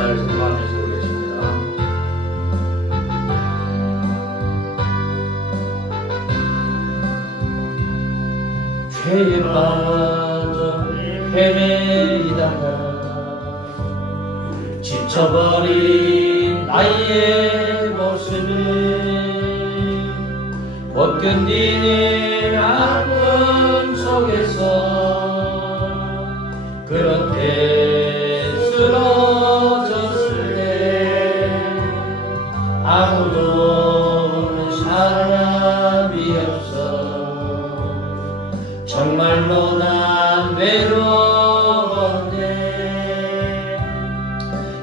감사를 선포하며 세우겠습니다. 죄에 빠져 헤매이다가 지쳐버린 나의 모습을 못 견디는 아픔 속에서 그렇게 쓰러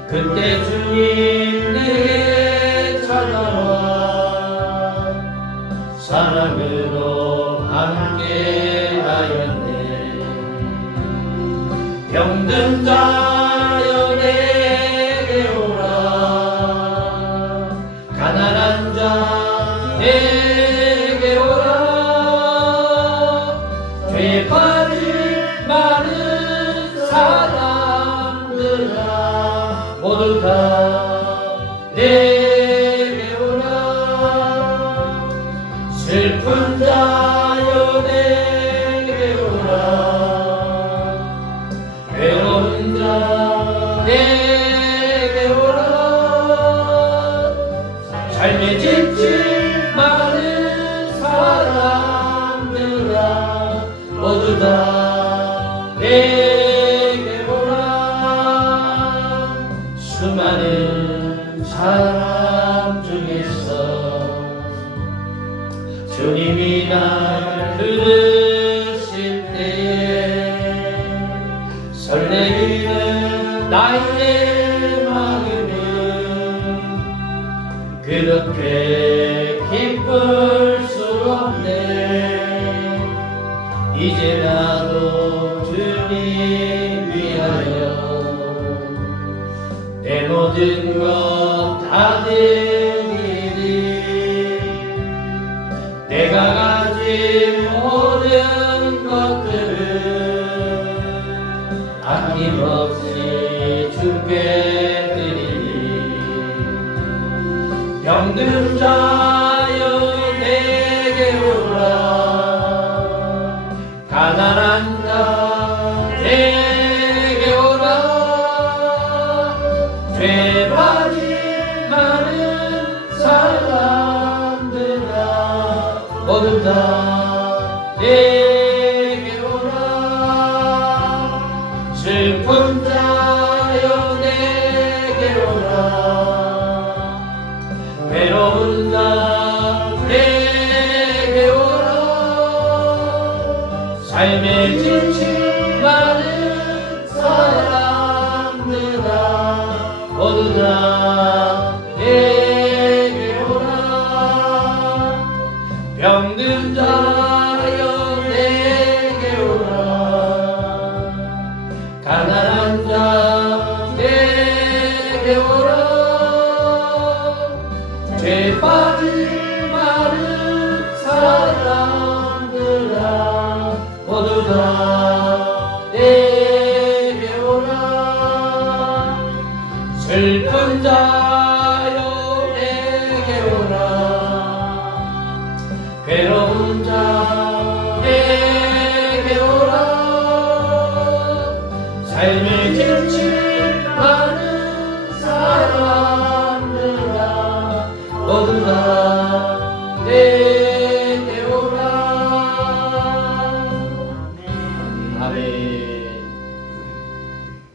그때 주님 내게 찾아와 사랑으로 함께 하였네. 병든 자 모두 다 내게 오라. 슬픈 자여 내게 오라. 외로운 자 내게 오라. 삶에 지칠 많은 사람들아 모두 다 내게 주님이 날 들으실 때에 설레이는 나의 마음은 그렇게 기쁠 수 없네. 이제 나도 주님 위하여 내 모든 것다드 내가 가진 모든 것들을 아낌없이 주께 드리리 병든 자여 내게 오라 가난한 자 내게 오라 죄 빠진 많은 내게 오라. 슬픈 자여 내게 오라. 외로운 자 내게 오라. 삶에 지친 많은 사람들아 모두 다 죄 빠질 많은 사람들아 모두 다 내게 오라 슬픈 자여 내게 오라 괴로운 자 내게 오라. 삶을 지친